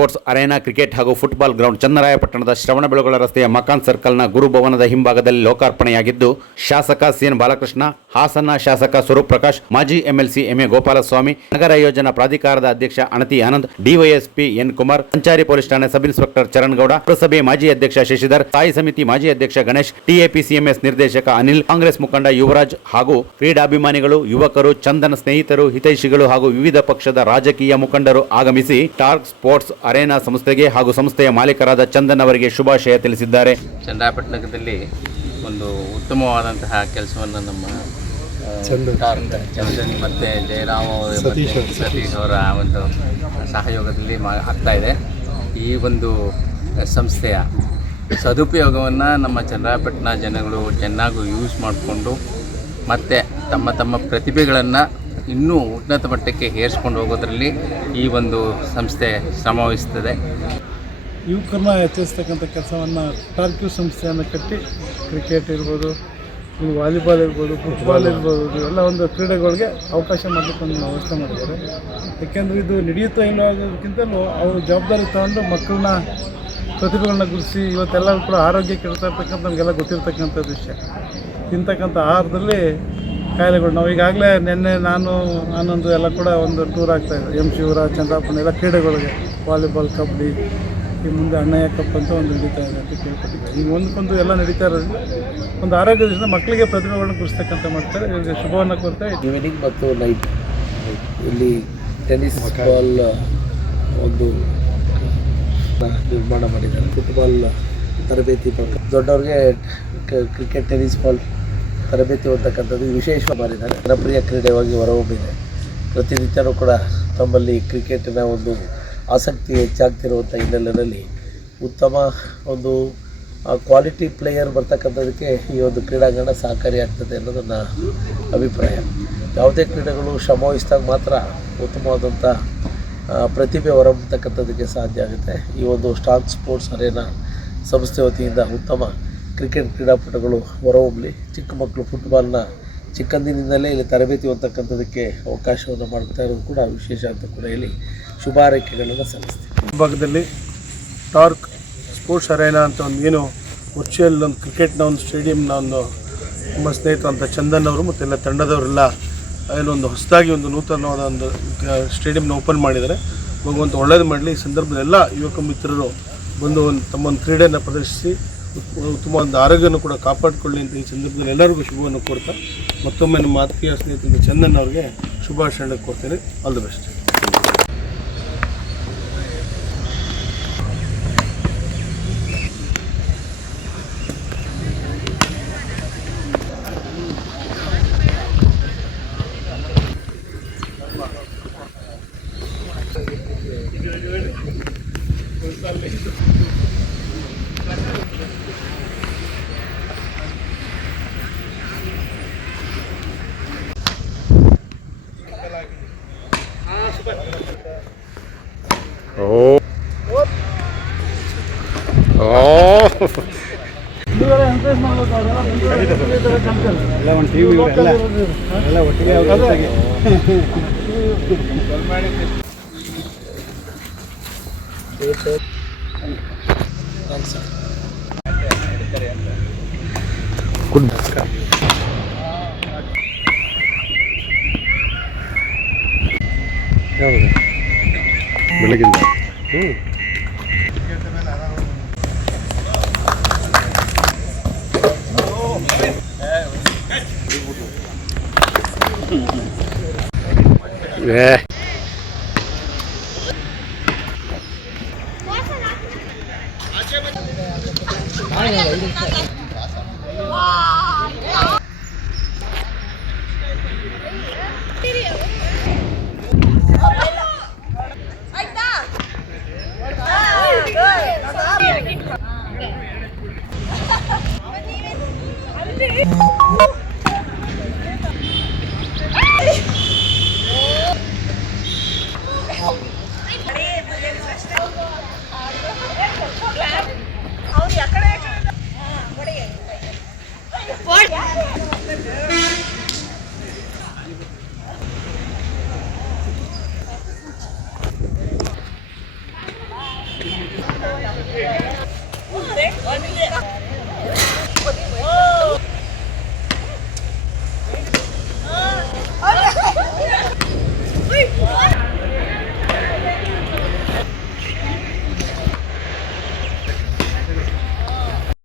Sports arena cricket ಹಾಗೂ football ground ಚನ್ನರಾಯಪಟ್ಟಣದ Shravanabelagola ರಸ್ತೆಯ ಮಕಾನ್ ಸರ್ಕಲ್ನ ಗುರುಭವನದ ಹಿಂಭಾಗದಲ್ಲಿ ಲೋಕಾರ್ಪಣೆಯಾಗಿದ್ದು, ಶಾಸಕ ಸಿಎನ್ ಬಾಲಕೃಷ್ಣ, ಹಾಸನ ಶಾಸಕ ಸ್ವರೂಪ್ ಪ್ರಕಾಶ್, ಮಾಜಿ ಎಂಎಲ್ಸಿ ಎಂಎ ಗೋಪಾಲಸ್ವಾಮಿ, ನಗರ ಯೋಜನಾ ಪ್ರಾಧಿಕಾರದ ಅಧ್ಯಕ್ಷ ಅಣತಿ ಆನಂದ್, ಡಿವೈಎಸ್ಪಿ ಎನ್ ಕುಮಾರ್, ಸಂಚಾರಿ ಪೊಲೀಸ್ ಠಾಣೆ ಸಬ್ ಇನ್ಸ್ಪೆಕ್ಟರ್ ಚರಣ್ ಗೌಡ, ಪುರಸಭೆ ಮಾಜಿ ಅಧ್ಯಕ್ಷ ಶಶಿಧರ್, ಸ್ಥಾಯಿ ಸಮಿತಿ ಮಾಜಿ ಅಧ್ಯಕ್ಷ ಗಣೇಶ್, ಟಿಎಪಿಸಿಎಂಎಸ್ ನಿರ್ದೇಶಕ ಅನಿಲ್, ಕಾಂಗ್ರೆಸ್ ಮುಖಂಡ ಯುವರಾಜ್ ಹಾಗೂ ಕ್ರೀಡಾಭಿಮಾನಿಗಳು, ಯುವಕರು, ಚಂದನ್ ಸ್ನೇಹಿತರು, ಹಿತೈಷಿಗಳು ಹಾಗೂ ವಿವಿಧ ಪಕ್ಷದ ರಾಜಕೀಯ ಮುಖಂಡರು ಆಗಮಿಸಿ ಟಾರ್ಕ್ ಸ್ಪೋರ್ಟ್ಸ್ ಅರೇನಾ ಸಂಸ್ಥೆಗೆ ಹಾಗೂ ಸಂಸ್ಥೆಯ ಮಾಲೀಕರಾದ ಚಂದನ್ ಅವರಿಗೆ ಶುಭಾಶಯ ತಿಳಿಸಿದ್ದಾರೆ. ಚನ್ನರಾಯಪಟ್ಟಣದಲ್ಲಿ ಒಂದು ಉತ್ತಮವಾದಂತಹ ಕೆಲಸವನ್ನು ನಮ್ಮ ಚಂದನ್ ಮತ್ತು ಜಯರಾಮ್ ಸತೀಶ್ ಅವರ ಒಂದು ಸಹಯೋಗದಲ್ಲಿ ಆಗ್ತಾ ಇದೆ. ಈ ಒಂದು ಸಂಸ್ಥೆಯ ಸದುಪಯೋಗವನ್ನು ನಮ್ಮ ಚನ್ನರಾಯಪಟ್ಟಣ ಜನಗಳು ಚೆನ್ನಾಗಿ ಯೂಸ್ ಮಾಡಿಕೊಂಡು ಮತ್ತು ತಮ್ಮ ಪ್ರತಿಭೆಗಳನ್ನು ಇನ್ನೂ ಉನ್ನತ ಮಟ್ಟಕ್ಕೆ ಏರಿಸ್ಕೊಂಡು ಹೋಗೋದ್ರಲ್ಲಿ ಈ ಒಂದು ಸಂಸ್ಥೆ ಶ್ರಮವಹಿಸ್ತದೆ. ಯುವಕರನ್ನ ಹೆಚ್ಚಿಸ್ತಕ್ಕಂಥ ಕೆಲಸವನ್ನು ಟಾರ್ಕ್ ಸಂಸ್ಥೆಯನ್ನು ಕಟ್ಟಿ ಕ್ರಿಕೆಟ್ ಇರ್ಬೋದು, ವಾಲಿಬಾಲ್ ಇರ್ಬೋದು, ಫುಟ್ಬಾಲ್ ಇರ್ಬೋದು, ಎಲ್ಲ ಒಂದು ಕ್ರೀಡೆಗಳಿಗೆ ಅವಕಾಶ ಮಾಡಲಿಕ್ಕೆ ಒಂದು ವ್ಯವಸ್ಥೆ ಮಾಡಿದ್ದಾರೆ. ಯಾಕೆಂದರೆ ಇದು ನಡೆಯುತ್ತಾ ಇಲ್ಲ ಅನ್ನೋದಕ್ಕಿಂತಲೂ ಅವರು ಜವಾಬ್ದಾರಿ ತಗೊಂಡು ಮಕ್ಕಳನ್ನ ಪ್ರತಿಭೆಗಳನ್ನ ಗುರುತಿಸಿ ಇವತ್ತೆಲ್ಲರೂ ಕೂಡ ಆರೋಗ್ಯ ಕೆಡ್ತಾ ಇರ್ತಕ್ಕಂಥ ನಮಗೆಲ್ಲ ಗೊತ್ತಿರ್ತಕ್ಕಂಥ ವಿಷಯ. ತಿಂತಕ್ಕಂಥ ಆಹಾರದಲ್ಲಿ ಕಾಯಿಲೆಗಳು ನಾವು ಈಗಾಗಲೇ ನಿನ್ನೆ ನಾನು ಆನಂದ್ ಎಲ್ಲ ಕೂಡ ಒಂದು ಟೂರ್ ಆಗ್ತಾಯಿದ್ದೆ. ಎಂ ಶಿವರಾಜ್, ಚಂದ್ರಪ್ಪನ ಎಲ್ಲ ಕ್ರೀಡೆಗಳಿಗೆ ವಾಲಿಬಾಲ್, ಕಬಡ್ಡಿ, ಈ ಮುಂದೆ ಅಣ್ಣಯ್ಯ ಕಪ್ ಅಂತ ಒಂದು ನಡೀತಾ ಇದೆ ಅಂತ ಕೇಳ್ಪಟ್ಟಿದ್ದೆ. ಈಗ ಒಂದಕ್ಕೊಂದು ಎಲ್ಲ ನಡೀತಾ ಇರೋದ್ರಿಂದ ಒಂದು ಆರೋಗ್ಯ ದೃಷ್ಟಿಯಿಂದ ಮಕ್ಕಳಿಗೆ ಪ್ರತಿಭೆಗಳನ್ನ ಗುರುಸ್ತಕ್ಕಂಥ ಮಾಡ್ತಾರೆ. ಇವರಿಗೆ ಶುಭವನ್ನು ಕೋರ್ತಾ ಈವ್ನಿಂಗ್ ಮತ್ತು ನೈಟ್ ಇಲ್ಲಿ ಟೆನ್ನಿಸ್ ಬಾಲ್ ಒಂದು ನಿರ್ಮಾಣ ಮಾಡಿದ್ದಾರೆ. ಫುಟ್ಬಾಲ್ ತರಬೇತಿ ದೊಡ್ಡವ್ರಿಗೆ ಕ್ರಿಕೆಟ್, ಟೆನ್ನಿಸ್ ಬಾಲ್ ತರಬೇತಿ ಹೊಂದಕ್ಕಂಥದ್ದು ವಿಶೇಷ ಮಾಡಿದ್ದಾರೆ. ಜನಪ್ರಿಯ ಕ್ರೀಡೆಯಾಗಿ ಹೊರಹೊಮ್ಮಿದೆ. ಪ್ರತಿನಿತ್ಯನೂ ಕೂಡ ತಮ್ಮಲ್ಲಿ ಕ್ರಿಕೆಟಿನ ಒಂದು ಆಸಕ್ತಿ ಹೆಚ್ಚಾಗ್ತಿರುವಂಥ ಹಿನ್ನೆಲೆಯಲ್ಲಿ ಉತ್ತಮ ಒಂದು ಕ್ವಾಲಿಟಿ ಪ್ಲೇಯರ್ ಬರ್ತಕ್ಕಂಥದ್ದಕ್ಕೆ ಈ ಒಂದು ಕ್ರೀಡಾಂಗಣ ಸಹಕಾರಿಯಾಗ್ತದೆ ಅನ್ನೋದು ನನ್ನ ಅಭಿಪ್ರಾಯ. ಯಾವುದೇ ಕ್ರೀಡೆಗಳು ಶ್ರಮವಹಿಸಿದಾಗ ಮಾತ್ರ ಉತ್ತಮವಾದಂಥ ಪ್ರತಿಭೆ ಹೊರಹೊಮ್ಮತಕ್ಕಂಥದ್ದಕ್ಕೆ ಸಾಧ್ಯ ಆಗುತ್ತೆ. ಈ ಒಂದು ಟಾರ್ಕ್ ಸ್ಪೋರ್ಟ್ಸ್ ಅರೇನಾ ಸಂಸ್ಥೆ ವತಿಯಿಂದ ಉತ್ತಮ ಕ್ರಿಕೆಟ್ ಕ್ರೀಡಾಪಟುಗಳು ಹೊರಹೊಮ್ಮಲಿ, ಚಿಕ್ಕ ಮಕ್ಕಳು ಫುಟ್ಬಾಲ್ನ ಚಿಕ್ಕಂದಿನಿಂದಲೇ ಇಲ್ಲಿ ತರಬೇತಿ ಹೊಂದತಕ್ಕಂಥದ್ದಕ್ಕೆ ಅವಕಾಶವನ್ನು ಮಾಡ್ತಾ ಇರೋದು ಕೂಡ ವಿಶೇಷ ಅಂತ ಕೂಡ ಇಲ್ಲಿ ಶುಭ ಹಾರೈಕೆಗಳನ್ನು ಸಲ್ಲಿಸ್ತೀವಿ. ಭಾಗದಲ್ಲಿ ಟಾರ್ಕ್ ಸ್ಪೋರ್ಟ್ಸ್ ಅರೇನಾ ಅಂತ ಒಂದು ಏನು ವರ್ಚುವಲ್ ಒಂದು ಕ್ರಿಕೆಟ್ನ ಒಂದು ಸ್ಟೇಡಿಯಂನ ಒಂದು ತುಂಬ ಸ್ನೇಹಿತರಂಥ ಚಂದನ್ ಅವರು ಮತ್ತು ಎಲ್ಲ ತಂಡದವರೆಲ್ಲ ಏನೊಂದು ಹೊಸದಾಗಿ ಒಂದು ನೂತನವಾದ ಒಂದು ಸ್ಟೇಡಿಯಂನ ಓಪನ್ ಮಾಡಿದ್ದಾರೆ. ಭಗವಂತ ಒಳ್ಳೇದು ಮಾಡಲಿ. ಈ ಸಂದರ್ಭದಲ್ಲಿ ಎಲ್ಲ ಯುವಕ ಮಿತ್ರರು ಬಂದು ತಮ್ಮ ಒಂದು ಕ್ರೀಡೆಯನ್ನು ಪ್ರದರ್ಶಿಸಿ ಉತ್ತಮ ಒಂದು ಆರೋಗ್ಯವನ್ನು ಕೂಡ ಕಾಪಾಡಿಕೊಳ್ಳಿ ಅಂತ ಈ ಸಂದರ್ಭದಲ್ಲಿ ಎಲ್ಲರಿಗೂ ಶುಭವನ್ನು ಕೋರ್ತಾ ಮತ್ತೊಮ್ಮೆ ನಮ್ಮ ಆತ್ಮೀಯ ಸ್ನೇಹಿತರು ಚಂದನ್ ಅವರಿಗೆ ಶುಭಾಶಯ ಕೋರ್ತೇನೆ. All the best. ಎಲ್ಲ ಒಂದು ಟಿವಿ ಎಲ್ಲ ಒಟ್ಟಿಗೆ ಬೆಳಗಿಂದ ಅವ್ರು